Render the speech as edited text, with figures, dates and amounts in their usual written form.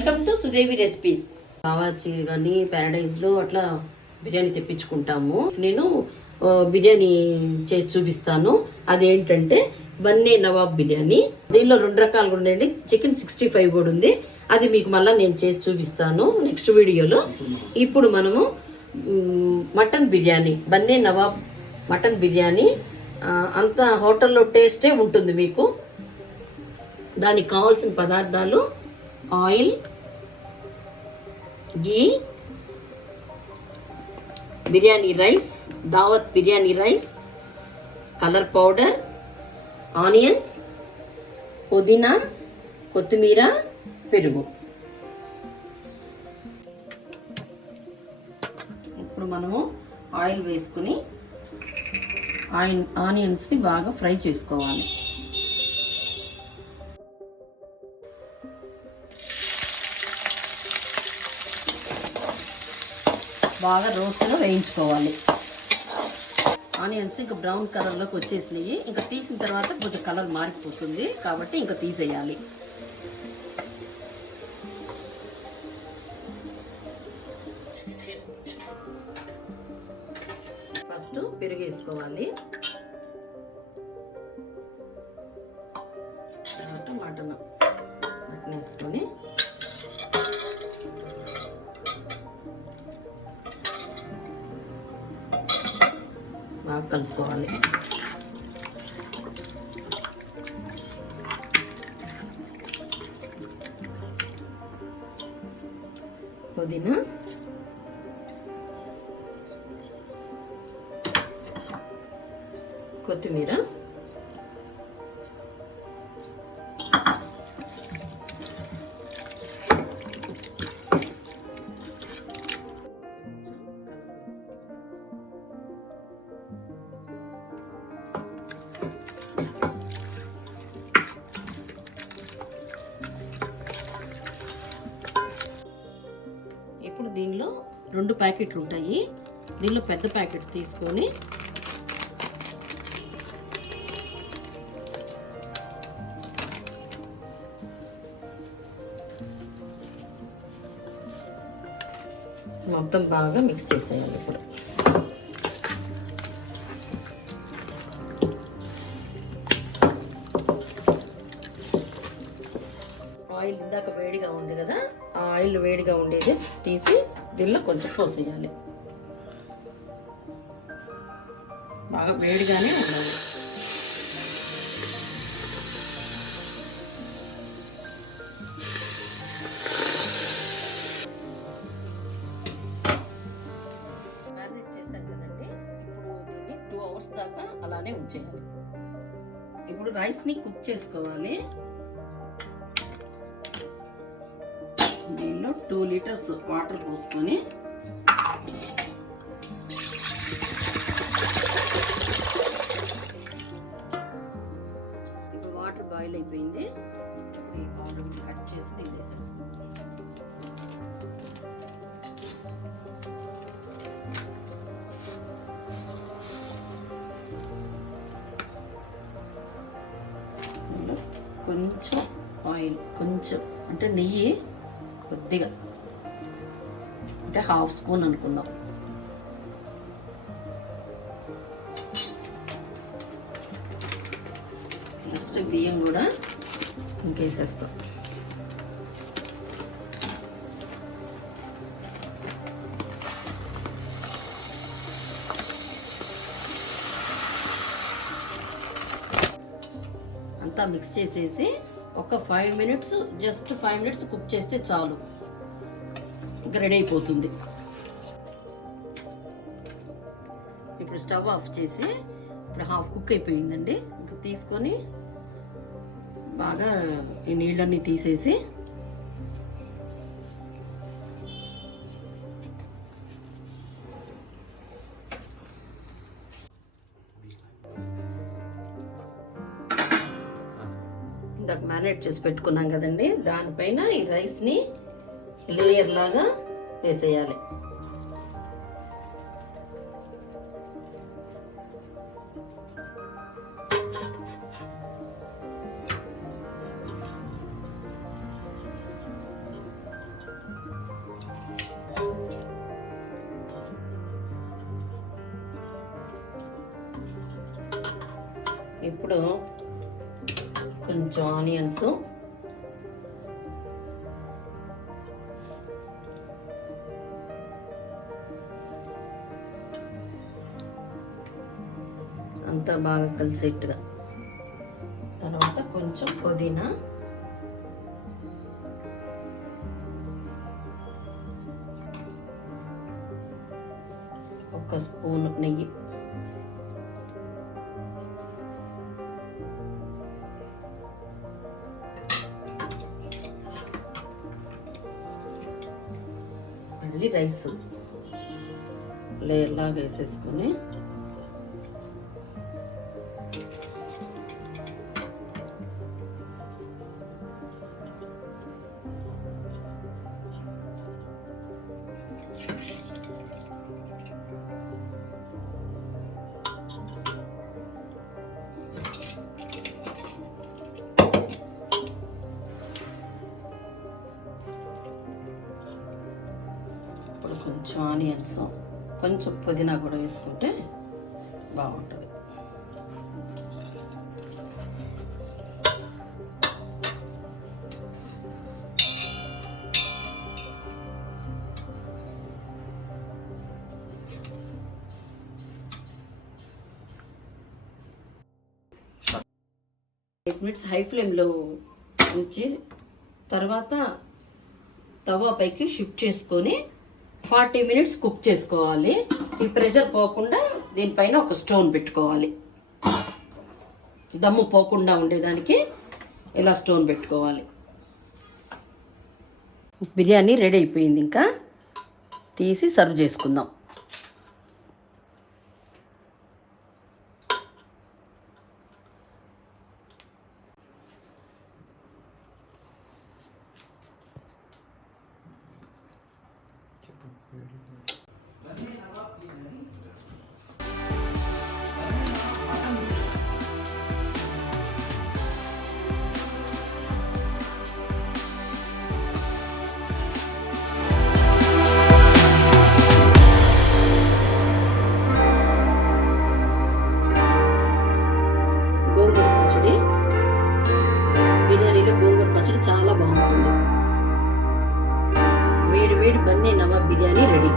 Welcome to Sudevi recipes. కావాచి కానీ ప్యారడైజ్లో అట్లా బిర్యానీ తెప్పించుకుంటాము. నేను బిర్యానీ చేసి చూపిస్తాను. అదేంటంటే బన్నే నవాబ్ బిర్యానీ. దీనిలో 2 రకాలుగా ఉండండి. చికెన్ 65 కూడా ఉంది. అది మీకు మళ్ళీ నేను చేసి చూపిస్తాను నెక్స్ట్ వీడియోలో. ఇప్పుడు మనము మటన్ బిర్యానీ, బన్నే నవాబ్ మటన్ బిర్యానీ అంత హోటల్లో టేస్టే ఉంటుంది మీకు. దానికి కావాల్సిన పదార్థాలు ఆయిల్, గీ, బిర్యానీ రైస్, దావత్ biryani rice, colour powder, onions, పుదీనా, కొత్తిమీర, పెరుగు. ఇప్పుడు మనము ఆయిల్ వేసుకుని ఆనియన్స్ని బాగా ఫ్రై చేసుకోవాలి. బాగా రోస్ట్లో వేయించుకోవాలి. ఆనియన్స్ ఇంకా బ్రౌన్ కలర్లోకి వచ్చేసినాయి. ఇంకా తీసిన తర్వాత కొంచెం కలర్ మారిపోతుంది కాబట్టి ఇంకా తీసేయాలి. ఫస్ట్ పెరుగు వేసుకోవాలి. తర్వాత మటన్ వేసుకొని బాగా కలుపుకోవాలి. పుదీనా, కొత్తిమీర, ఇప్పుడు దీనిలో 2 ప్యాకెట్లు ఉంటాయి. దీనిలో పెద్ద ప్యాకెట్ తీసుకొని మొత్తం బాగా మిక్స్ చేసేయాలి. ఇప్పుడు ఆయిల్ ఇందాక వేడిగా ఉంది కదా, ఆ ఆయిల్ వేడిగా ఉండేది తీసి దీనిలో కొంచెం పోసేయాలి. బాగా వేడిగానే ఉండాలి. మ్యారినేట్ చేశాను కదండి, ఇప్పుడు దీన్ని 2 అవర్స్ దాకా అలానే ఉంచేయాలి. ఇప్పుడు రైస్ని కుక్ చేసుకోవాలి. దీనిలో 2 లీటర్స్ వాటర్ పోసుకొని ఇప్పుడు వాటర్ బాయిల్ అయిపోయింది. ఆల్రెడీ కట్ చేసి దీన్ని వేసేస్తాం. కొంచెం ఆయిల్, కొంచెం అంటే నెయ్యి కొద్దిగా, అంటే 1/2 స్పూన్ అనుకుందాం. నెక్స్ట్ బియ్యం కూడా ఇంకేసేస్తాం. అంతా మిక్స్ చేసేసి ఒక 5 మినిట్స్, జస్ట్ 5 మినిట్స్ కుక్ చేస్తే చాలు, ఇంకా రెడీ అయిపోతుంది. ఇప్పుడు స్టవ్ ఆఫ్ చేసి, ఇప్పుడు హాఫ్ కుక్ అయిపోయిందండి. ఇంకా తీసుకొని బాగా ఈ నీళ్ళన్నీ తీసేసి ఇందాక మ్యారినేట్ చేసి పెట్టుకున్నాం కదండి, దానిపైన ఈ రైస్ని లేయర్ లాగా వేసేయాలి. ఇప్పుడు కొంచెం ఆనియన్స్, అంతా బాగా కలిసేట్టుగా, తర్వాత కొంచెం పుదీనా, ఒక స్పూన్ నెయ్యి, మళ్ళీ రైస్ లేయర్ లాగా వేసేసుకొని ఇప్పుడు కొంచెం ఆనియన్స్, కొంచెం పుదీనా కూడా వేసుకుంటే బాగుంటుంది. మినిట్స్ హై ఫ్లేమ్లో ఉంచి తర్వాత తవా పైకి షిఫ్ట్ చేసుకొని 40 మినిట్స్ కుక్ చేసుకోవాలి. ఈ ప్రెషర్ పోకుండా దీనిపైన ఒక స్టోన్ పెట్టుకోవాలి. దమ్ము పోకుండా ఉండేదానికి ఇలా స్టోన్ పెట్టుకోవాలి. బిర్యానీ రెడీ అయిపోయింది. ఇంకా తీసి సర్వ్ చేసుకుందాం. బిర్యానీలో గోంగూర పచ్చడి చాలా బాగుంటుంది. వేడి వేడి బన్నీ నవాబ్ బిర్యానీ రెడీ.